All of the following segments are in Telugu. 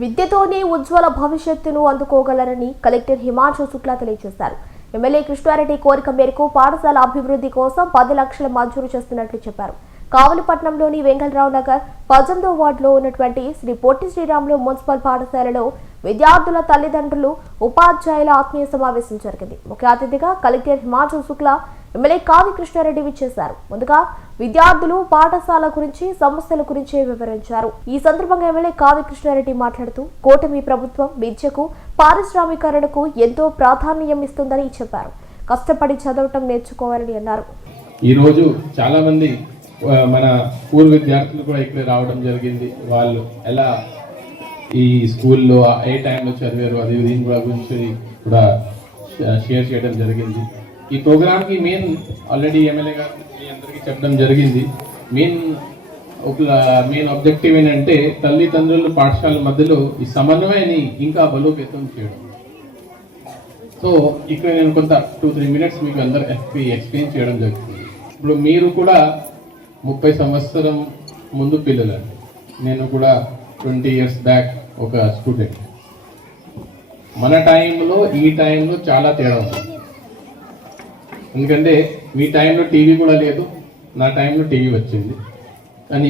విద్యతోనే ఉజ్వల భవిష్యత్తును అందుకోగలరని కలెక్టర్ హిమాంశు శుక్లా తెలియజేశారు. ఎమ్మెల్యే కృష్ణారెడ్డి కోరిక మేరకు పాఠశాల అభివృద్ధి కోసం 10 లక్షలు మంజూరు చేస్తున్నట్లు చెప్పారు. కావలిపట్నంలోని వెంగళరావు నగర్ 18వ వార్డులో ఉన్నటువంటి శ్రీ పొట్టి శ్రీరాములు మున్సిపల్ పాఠశాలలో విద్యార్థుల తల్లిదండ్రులు ఉపాధ్యాయుల ఆత్మీయ సమావేశం జరిగింది. ముఖ్య అతిథిగా కలెక్టర్ హిమాంశు శుక్లా, ఎమ్మెల్యే కావి కృష్ణారెడ్డి విచ్చేశారు. ముందుగా విద్యార్థులు పాఠశాల గురించి, సమస్యల గురించి వివరించారు. ఈ సందర్భంగా ఎమ్మెల్యే కావి కృష్ణారెడ్డి మాట్లాడుతూ కూటమి ప్రభుత్వం విద్యకు, పారిశ్రామికరణకు ఎంతో ప్రాధాన్యం ఇస్తుందని చెప్పారు. కష్టపడి చదవటం నేర్చుకోవాలని అన్నారు. ఈ రోజు చాలా మంది మన పూర్వ విద్యార్థులు కూడా ఇక్కడ రావడం జరిగింది. వాళ్ళు ఎలా ఈ స్కూల్లో ఏ టైంలో చదివారు అది దీని గురించి కూడా షేర్ చేయడం జరిగింది. ఈ ప్రోగ్రామ్కి మెయిన్ ఆల్రెడీ ఎమ్మెల్యే గారు మీ అందరికీ చెప్పడం జరిగింది. మెయిన్ ఆబ్జెక్టివ్ ఏంటంటే తల్లిదండ్రులు పాఠశాల మధ్యలో ఈ సమన్వయాన్ని ఇంకా బలోపేతం చేయడం. సో ఇక్కడ నేను కొంత 2-3 మినిట్స్ మీకు అందరు ఎక్స్ప్లెయిన్ చేయడం జరుగుతుంది. ఇప్పుడు మీరు కూడా 30 సంవత్సరం ముందు పిల్లలండి. నేను కూడా 20 years బ్యాక్ ఒక స్టూడెంట్. మన టైంలో ఈ టైంలో చాలా తేడా ఉంది. ఎందుకంటే మీ టైంలో టీవీ కూడా లేదు, నా టైంలో టీవీ వచ్చింది. కానీ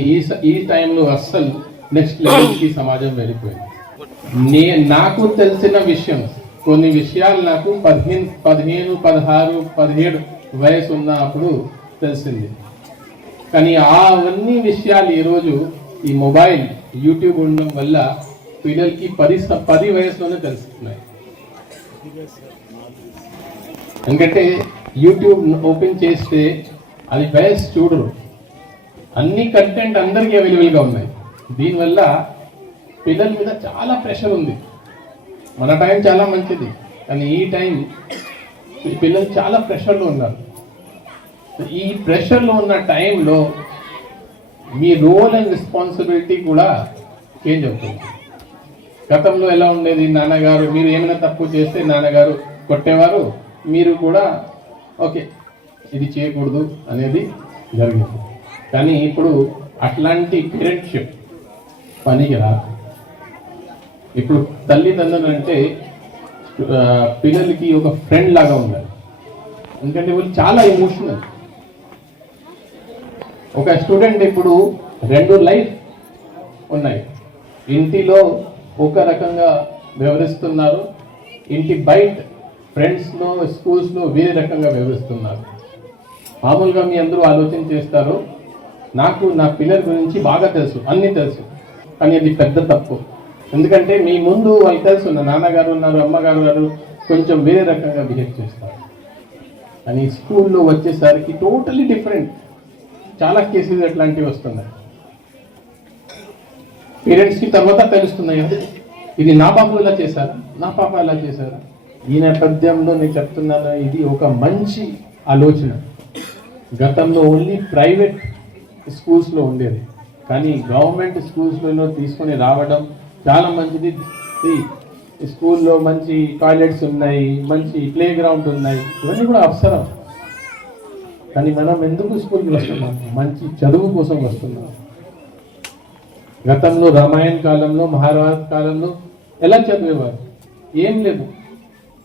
ఈ టైంలో అస్సలు నెక్స్ట్ లెవెల్కి సమాజం వెళ్ళిపోయింది. నాకు తెలిసిన విషయం, కొన్ని విషయాలు నాకు 15, 16, 17 వయసు ఉన్నప్పుడు తెలిసింది. కానీ అవన్నీ విషయాలు ఈరోజు ఈ మొబైల్, యూట్యూబ్ ఉండడం వల్ల పిల్లలకి 10 వయసులోనే తెలుస్తున్నాయి. ఎందుకంటే యూట్యూబ్ ఓపెన్ చేస్తే అది వయసు చూడరు, అన్ని కంటెంట్ అందరికీ అవైలబుల్గా ఉన్నాయి. దీనివల్ల పిల్లల మీద చాలా ప్రెషర్ ఉంది. మన టైం చాలా మంచిది, కానీ ఈ టైం పిల్లలు చాలా ప్రెషర్లో ఉన్నారు. ఈ ప్రెషర్లో ఉన్న టైంలో మీ రోల్ అండ్ రెస్పాన్సిబిలిటీ కూడా చేంజ్ అవుతుంది. గతంలో ఎలా ఉండేది, నాన్నగారు మీరు ఏమైనా తప్పు చేస్తే నాన్నగారు కొట్టేవారు, మీరు కూడా ఓకే ఇది చేయకూడదు అనేది జరిగింది. కానీ ఇప్పుడు అట్లాంటి పేరెంట్షిప్ పనికి రాదు. ఇప్పుడు తల్లిదండ్రులు అంటే పిల్లలకి ఒక ఫ్రెండ్ లాగా ఉండాలి. ఎందుకంటే వాళ్ళు చాలా ఎమోషనల్. ఒక స్టూడెంట్ ఇప్పుడు 2 లైఫ్ ఉన్నాయి. ఇంటిలో ఒక రకంగా వ్యవహరిస్తున్నారు, ఇంటి బయట ఫ్రెండ్స్లో, స్కూల్స్లో వేరే రకంగా వ్యవహరిస్తున్నారు. మామూలుగా మీ అందరూ ఆలోచన చేస్తారు, నాకు నా పిల్లల గురించి బాగా తెలుసు, అన్నీ తెలుసు. కానీ అది పెద్ద తప్పు. ఎందుకంటే మీ ముందు వాళ్ళు తెలుసు, నా నాన్నగారు ఉన్నారు, అమ్మగారు గారు కొంచెం వేరే రకంగా బిహేవ్ చేస్తారు. కానీ స్కూల్లో వచ్చేసరికి టోటలీ డిఫరెంట్. చాలా కేసెస్ అట్లాంటివి వస్తున్నాయి. పేరెంట్స్కి తర్వాత తెలుస్తున్నాయి, ఇది నా పాప ఎలా చేశారా, నా పాప ఎలా చేశారా. ఈ నేపథ్యంలో నేను చెప్తున్నాను, ఇది ఒక మంచి ఆలోచన. గతంలో ఓన్లీ ప్రైవేట్ స్కూల్స్లో ఉండేది, కానీ గవర్నమెంట్ స్కూల్స్లో తీసుకొని రావడం చాలా మంచిది. స్కూల్లో మంచి టాయిలెట్స్ ఉన్నాయి, మంచి ప్లే గ్రౌండ్ ఉన్నాయి, ఇవన్నీ కూడా అవసరం. కానీ మనం ఎందుకు స్కూల్కి వస్తున్నాం? మంచి చదువు కోసం వస్తున్నాం. గతంలో రామాయణ కాలంలో, మహాభారత కాలంలో ఎలా చదివేవారు? ఏం లేదు,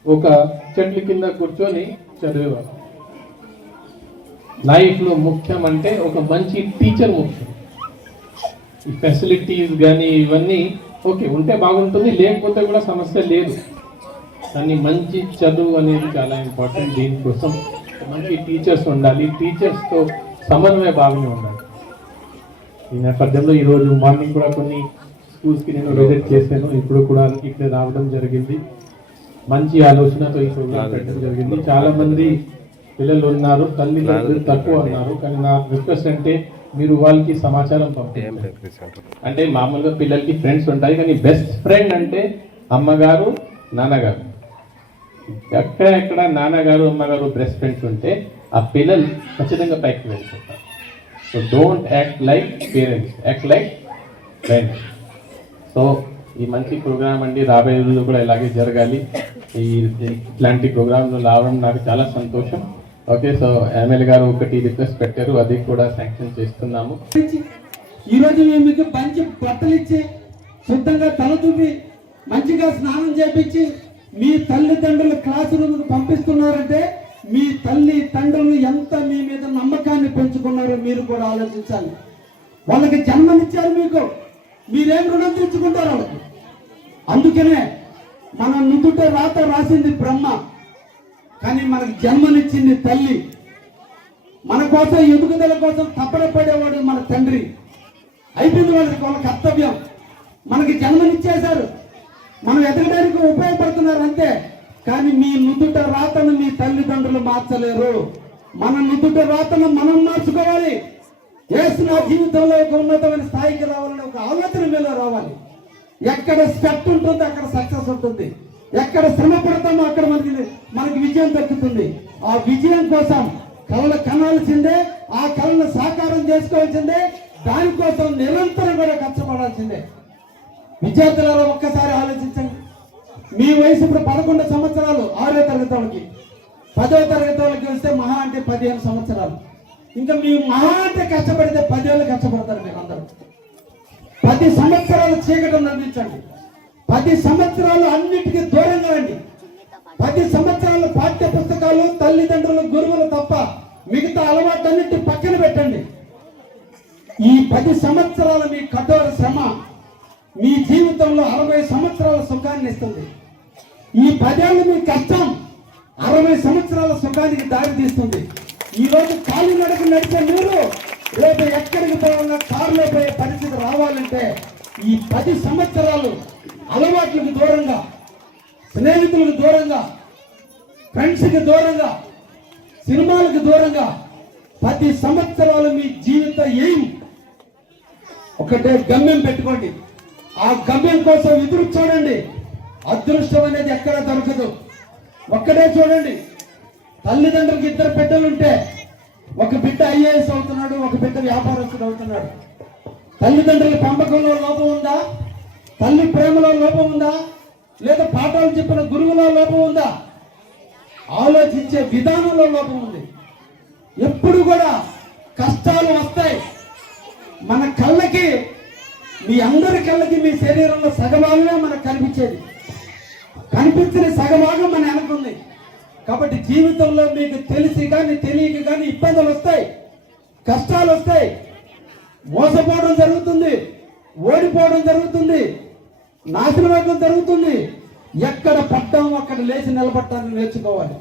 ఒక చెట్ల కింద కూర్చొని చదివేవారు. లైఫ్లో ముఖ్యం అంటే ఒక మంచి టీచర్ ముఖ్యం. ఈ ఫెసిలిటీస్ కానీ ఇవన్నీ ఓకే ఉంటే బాగుంటుంది, లేకపోతే కూడా సమస్య లేదు. కానీ మంచి చదువు అనేది చాలా ఇంపార్టెంట్. దీనికోసం మంచి టీచర్స్ ఉండాలి, టీచర్స్తో సమన్వయ భావన ఉండాలి. ఈ నేపథ్యంలో ఈరోజు మార్నింగ్ కూడా కొన్ని స్కూల్స్కి నేను విజిట్ చేశాను. ఇప్పుడు కూడా ఇక్కడ రావడం జరిగింది. మంచి ఆలోచనతో ఈ ప్రోగ్రామ్ పెట్టడం జరిగింది. చాలా మంది పిల్లలు ఉన్నారు, తల్లిదండ్రులు తక్కువ ఉన్నారు. కానీ నా రిక్వెస్ట్ అంటే మీరు వాళ్ళకి సమాచారం పంపించండి. అంటే మామూలుగా పిల్లలకి ఫ్రెండ్స్ ఉంటాయి, కానీ బెస్ట్ ఫ్రెండ్ అంటే అమ్మగారు, నాన్నగారు. ఎక్కడ నాన్నగారు, అమ్మగారు బెస్ట్ ఫ్రెండ్స్ ఉంటే ఆ పిల్లలు ఖచ్చితంగా పైకి వెళ్ళిపోతారు. So don't act like parents, act like friends. So ఈ మంచి ప్రోగ్రామ్ అండి, రాబోయే రోజులు కూడా ఇలాగే జరగాలి. ఇట్లాంటి ప్రోగ్రాంలు రావడం నాకు చాలా సంతోషం. ఓకే, సో ఎమ్మెల్యే గారు ఒకటి రిక్వెస్ట్ పెట్టారు, అది కూడా శాంక్షన్ చేస్తున్నాము. ఈరోజు మేము మీకు మంచి బట్టలు ఇచ్చి శుద్ధంగా తలదూపి మంచిగా స్నానం చేపించి మీ తల్లిదండ్రులు క్లాసు రూమ్కి పంపిస్తున్నారంటే మీ తల్లి తండ్రులు ఎంత మీ మీద నమ్మకాన్ని పెంచుకున్నారో మీరు కూడా ఆలోచించాలి. వాళ్ళకి జన్మనిచ్చారు, మీకు మీరేం రుణం తెచ్చుకుంటారు వాళ్ళకి. అందుకనే మన నుదుట రాత రాసింది బ్రహ్మ, కానీ మనకు జన్మనిచ్చింది తల్లి. మన కోసం ఎదుగుదల కోసం తప్పన పడేవాడు మన తండ్రి. అయిపోయింది వాళ్ళ కర్తవ్యం. మనకి జన్మనిచ్చేశారు, మనం ఎదగడానికి ఉపయోగపడుతున్నారు అంతే. కానీ మీ నుదుట రాతను మీ తల్లిదండ్రులు మార్చలేరు. మన నుదుట రాతను మనం మార్చుకోవాలి. యేసు నా జీవితంలో ఒక ఉన్నతమైన స్థాయికి రావాలని ఒక ఆలోచన మీలో రావాలి. ఎక్కడ స్టెప్ ఉంటుందో అక్కడ సక్సెస్ ఉంటుంది. ఎక్కడ శ్రమ పడతామో అక్కడ మనకి విజయం దక్కుతుంది. ఆ విజయం కోసం కళలు కనాల్సిందే, ఆ కళను సాకారం చేసుకోవాల్సిందే, దానికోసం నిరంతరం కూడా కష్టపడాల్సిందే. విద్యార్థులలో ఒక్కసారి ఆలోచించండి. మీ వయసు ఇప్పుడు 11 సంవత్సరాలు, 6వ తరగతి వాళ్ళకి, 10వ తరగతి వాళ్ళకి వస్తే మహా అంటే 15 సంవత్సరాలు. ఇంకా మీ మహా అంటే కష్టపడితే 10 ఏళ్ళు కష్టపడతారు మీరు అందరూ. 10 సంవత్సరాలు చీకటి అందించండి. 10 సంవత్సరాలు అన్నిటికీ దూరంగా రండి. 10 సంవత్సరాలు పాఠ్య పుస్తకాలు, తల్లిదండ్రులు, గురువులు తప్ప మిగతా అలవాట్లన్నిటి పక్కన పెట్టండి. ఈ 10 సంవత్సరాల మీ కఠోర శ్రమ మీ జీవితంలో 60 సంవత్సరాల సుఖాన్ని ఇస్తుంది. ఈ 10 ఏళ్ళు మీ కష్టం 60 సంవత్సరాల సుఖానికి దారి తీస్తుంది. ఈ రోజు కాలు నడక నడిచే మీరు రేపు ఎక్కడికి పోవాలన్నా కారులో పోయే పరిస్థితి రావాలంటే ఈ 10 సంవత్సరాలు అలవాట్లకు దూరంగా, స్నేహితులకు దూరంగా, ఫ్రెండ్స్కి దూరంగా, సినిమాలకు దూరంగా 10 సంవత్సరాలు మీ జీవిత ఎయిమ్ ఒకటే గమ్యం పెట్టుకోండి. ఆ గమ్యం కోసం ఎదురు చూడండి. అదృష్టం అనేది ఎక్కడ దొరకదు. ఒక్కడే చూడండి. తల్లిదండ్రులకు 2 బిడ్డలుంటే ఒక బిడ్డ IAS అవుతున్నాడు, ఒక బిడ్డ వ్యాపారస్తుడు అవుతున్నాడు. తల్లిదండ్రుల పెంపకంలో లోపం ఉందా? తల్లి ప్రేమలో లోపం ఉందా? లేదా పాఠాలు చెప్పిన గురువులో లోపం ఉందా? ఆలోచించే విధానంలో లోపం ఉంది. ఎప్పుడు కూడా కష్టాలు వస్తాయి. మన కళ్ళకి, మీ అందరి కళ్ళకి మీ శరీరంలో సగభాగమే మనకు కనిపించేది. కనిపించిన సగభాగం మన వెనకుంది. కాబట్టి జీవితంలో మీకు తెలిసి కానీ తెలియక కానీ ఇబ్బందులు వస్తాయి, కష్టాలు వస్తాయి, మోసపోవడం జరుగుతుంది, ఓడిపోవడం జరుగుతుంది, నాశనం అవ్వడం జరుగుతుంది. ఎక్కడ పడ్డామో అక్కడ లేచి నిలబడటానికి నేర్చుకోవాలి.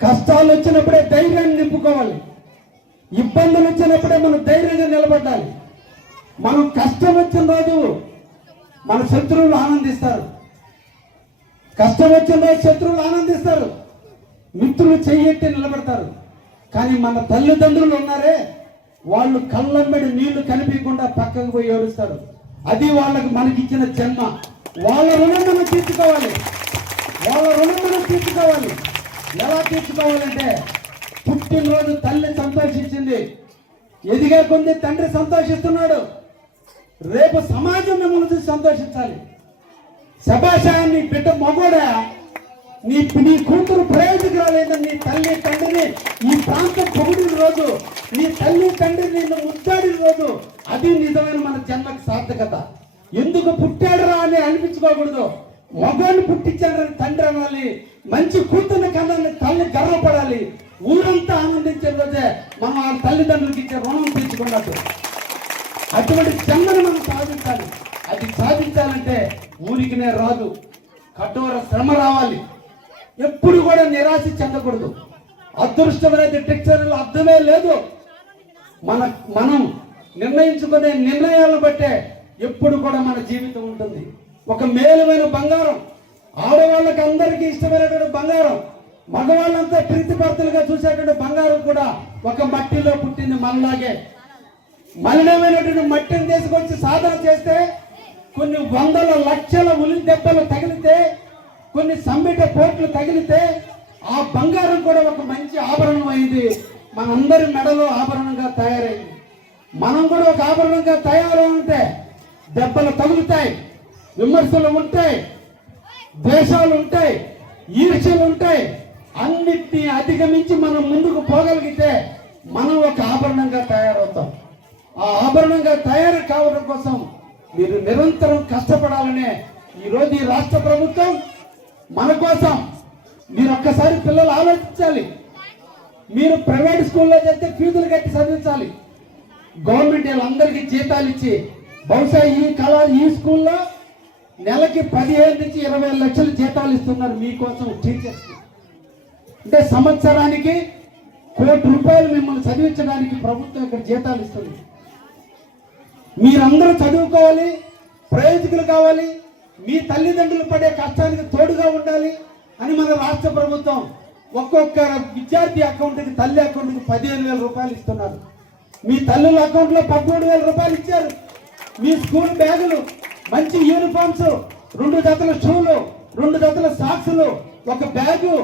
కష్టాలు వచ్చినప్పుడే ధైర్యాన్ని నింపుకోవాలి. ఇబ్బందులు వచ్చినప్పుడే మనం ధైర్యంగా నిలబడాలి. మనం కష్టం వచ్చిన రోజు మన శత్రువులు ఆనందిస్తారు. కష్టం వచ్చిన రోజు శత్రువులు ఆనందిస్తారు, మిత్రులు చెయ్యెట్టి నిలబడతారు. కానీ మన తల్లిదండ్రులు ఉన్నారే, వాళ్ళు కళ్ళమ్మడి నీళ్లు కనిపించకుండా పక్కకు పోయి ఏడుస్తారు. అది వాళ్ళకి మనకిచ్చిన జన్మ. వాళ్ళ రుణం మనం తీర్చుకోవాలి. వాళ్ళ రుణం మనం తీర్చుకోవాలి. ఎలా తీర్చుకోవాలంటే, పుట్టినరోజు తల్లి సంతోషించింది, ఎదిగే కొద్ది తండ్రి సంతోషిస్తున్నాడు. రేపు సమాజం మిమ్మల్ని చూసి సంతోషించాలి. శభాషాన్ని బిడ్డ మగోడా, నీ కూతురు ప్రయోజకురాలేదని నీ తల్లి తండ్రిని ఈ ప్రాంతం పొగిడిన రోజు, నీ తల్లి తండ్రి నిన్ను ముద్దాడిన రోజు, అది నిజమైన మన జన్మకి సార్థకత. ఎందుకు పుట్టాడురా అని అనిపించుకోకూడదు. మగవాడిని పుట్టించాడని తండ్రి అనాలి. మంచి కూతుర్ని కన్నాలని తల్లి గర్వపడాలి. ఊరంతా ఆనందించే రోజే మనం ఆ తల్లిదండ్రులకి ఇచ్చే రుణం తీర్చుకున్నట్టు. అటువంటి జన్మను మనం సాధించాలి. అది సాధించాలంటే ఊరికినే రాదు, కఠోర శ్రమ రావాలి. ఎప్పుడు కూడా నిరాశ చెందకూడదు. అదృష్టం అనేది డిక్షనరీలో అర్థమే లేదు. మనం నిర్ణయించుకునే నిర్ణయాలను బట్టే ఎప్పుడు కూడా మన జీవితం ఉంటుంది. ఒక మేలమైన బంగారం, ఆడవాళ్ళకి అందరికీ ఇష్టమైనటువంటి బంగారం, మగవాళ్ళంతా ప్రీతిపాత్రలుగా చూసేటువంటి బంగారం కూడా ఒక మట్టిలో పుట్టింది మనలాగే. మలినమైనటువంటి మట్టిని తీసుకొచ్చి సాధన చేస్తే కొన్ని వందల లక్షల ఉలి దెబ్బలు తగిలితే, కొన్ని సమ్మిట పోట్లు తగిలితే ఆ బంగారం కూడా ఒక మంచి ఆభరణం అయింది. మనందరి మెడలో ఆభరణంగా తయారైంది. మనం కూడా ఒక ఆభరణంగా తయారైతే దెబ్బలు తగులుతాయి, విమర్శలు ఉంటాయి, ద్వేషాలు ఉంటాయి, ఈర్ష్యలు ఉంటాయి. అన్నిటినీ అధిగమించి మనం ముందుకు పోగలిగితే మనం ఒక ఆభరణంగా తయారవుతాం. ఆ ఆభరణంగా తయారు కావడం కోసం మీరు నిరంతరం కష్టపడాలనే ఈరోజు ఈ రాష్ట్ర ప్రభుత్వం మన కోసం. మీరు ఒక్కసారి పిల్లలు ఆలోచించాలి. మీరు ప్రైవేట్ స్కూల్లో చేస్తే ఫీజులు కట్టి చదివించాలి. గవర్నమెంట్ వీళ్ళందరికీ జీతాలు ఇచ్చి బహుశా ఈ స్కూల్లో నెలకి 15 నుంచి 20 లక్షలు జీతాలు ఇస్తున్నారు మీకోసం టీచర్స్. అంటే సంవత్సరానికి ₹1 కోటి మిమ్మల్ని చదివించడానికి ప్రభుత్వం ఇక్కడ జీతాలు ఇస్తుంది. మీరందరూ చదువుకోవాలి, ప్రయోజకులు కావాలి, మీ తల్లిదండ్రులు పడే కష్టానికి తోడుగా ఉండాలి అని మన రాష్ట్ర ప్రభుత్వం ఒక్కొక్క విద్యార్థి అకౌంట్కి, తల్లి అకౌంట్కి 15,000 రూపాయలు ఇస్తున్నారు. మీ తల్లుల అకౌంట్లో 13,000 రూపాయలు ఇచ్చారు. మీ స్కూల్ బ్యాగులు, మంచి యూనిఫామ్స్, 2 జతల షూలు, 2 జతల సాక్సులు, ఒక బ్యాగు,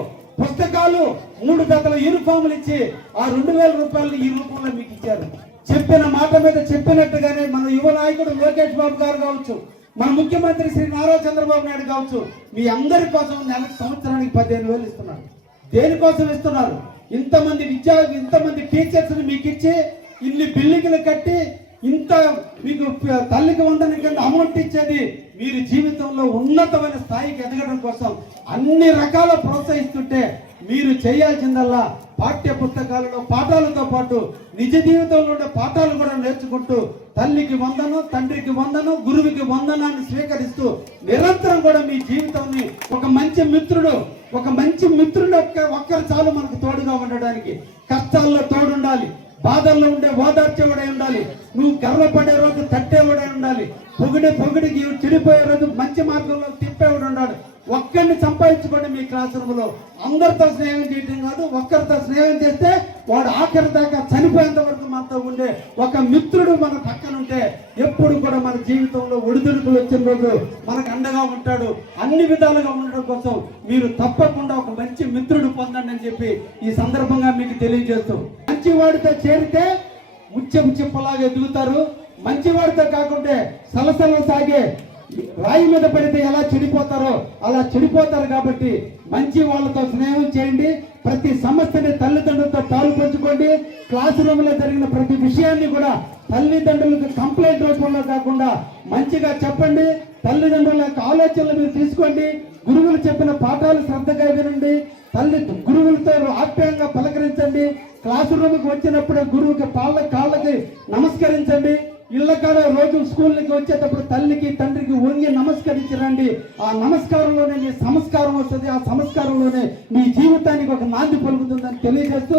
పుస్తకాలు, 3 జతల యూనిఫాములు ఇచ్చి ఆ 2,000 రూపాయలు ఈ రూపంలో మీకు ఇచ్చారు. చెప్పిన మాట మీద చెప్పినట్టుగానే మన యువ నాయకుడు లోకేష్ బాబు గారు కావచ్చు, మన ముఖ్యమంత్రి శ్రీ నారా చంద్రబాబు నాయుడు కావచ్చు, మీ అందరి కోసం నెలకు సంవత్సరానికి 15,000 ఇస్తున్నారు. దేనికోసం ఇస్తున్నారు? ఇంతమంది టీచర్స్ మీకు ఇచ్చి ఇన్ని బిల్డింగ్లు కట్టి ఇంత మీకు తల్లికి వందనం కింద అమౌంట్ ఇచ్చేది మీరు జీవితంలో ఉన్నతమైన స్థాయికి ఎదగడం కోసం అన్ని రకాల ప్రోత్సహిస్తుంటే మీరు చేయాల్సిందల్లా పాఠ్య పుస్తకాలలో పాఠాలతో పాటు నిజ జీవితంలో ఉండే పాఠాలు కూడా నేర్చుకుంటూ తల్లికి వందనం, తండ్రికి వందనం, గురువుకి వందనాన్ని స్వీకరిస్తూ నిరంతరం కూడా మీ జీవితాన్ని ఒక మంచి మిత్రుడు ఒక్కరు చాలు మనకు తోడుగా ఉండడానికి. కష్టాల్లో తోడుండాలి, బాధల్లో ఉండే ఓదార్చేవాడై ఉండాలి, నువ్వు గర్వపడే రోజు తట్టేవాడై ఉండాలి, పొగిడికి చెడిపోయే రోజు మంచి మార్గంలో తిప్పేవాడు ఉండాలి. ఒక్కరిని సంపాదించుకోండి మీ క్లాస్ రూమ్లో. అందరితో స్నేహం చేయటం కాదు, ఒక్కరితో స్నేహం చేస్తే వాడు ఆఖరి దాకా చనిపోయేంత వరకు మనతో ఉండే ఒక మిత్రుడు మన పక్కన ఉంటే ఎప్పుడు కూడా మన జీవితంలో ఒడిదుడుకులు వచ్చిన రోజు మనకు అండగా ఉంటాడు. అన్ని విధాలుగా ఉండడం కోసం మీరు తప్పకుండా ఒక మంచి మిత్రుడు పొందండి అని చెప్పి ఈ సందర్భంగా మీకు తెలియజేస్తూ, మంచివాడితో చేరితే ముత్యం చిప్పలాగా ఎదుగుతారు. మంచివాడితో కాకుంటే సలసల సాగే రాయి మీద పడితే ఎలా చెడిపోతారో అలా చెడిపోతారు. కాబట్టి మంచి వాళ్ళతో స్నేహం చేయండి. ప్రతి సమస్యని తల్లిదండ్రులతో పాలు పంచుకోండి. క్లాస్ రూమ్ లో జరిగిన ప్రతి విషయాన్ని కూడా తల్లిదండ్రులకు కంప్లైంట్ రూపంలో కాకుండా మంచిగా చెప్పండి. తల్లిదండ్రుల యొక్క ఆలోచనలు మీరు తీసుకోండి. గురువులు చెప్పిన పాఠాలు శ్రద్ధగా వినండి. గురువులతో ఆప్యాయంగా పలకరించండి. క్లాసు రూమ్కి వచ్చినప్పుడు గురువుకి కాళ్ళకి నమస్కరించండి. ఇళ్ల కాడ రోజు స్కూల్కి వచ్చేటప్పుడు తల్లికి తండ్రికి వంగి నమస్కరించరండి. ఆ నమస్కారంలోనే మీ సంస్కారం వస్తుంది. ఆ సంస్కారంలోనే మీ జీవితానికి ఒక నాంది పలుకుతుందని తెలియజేస్తూ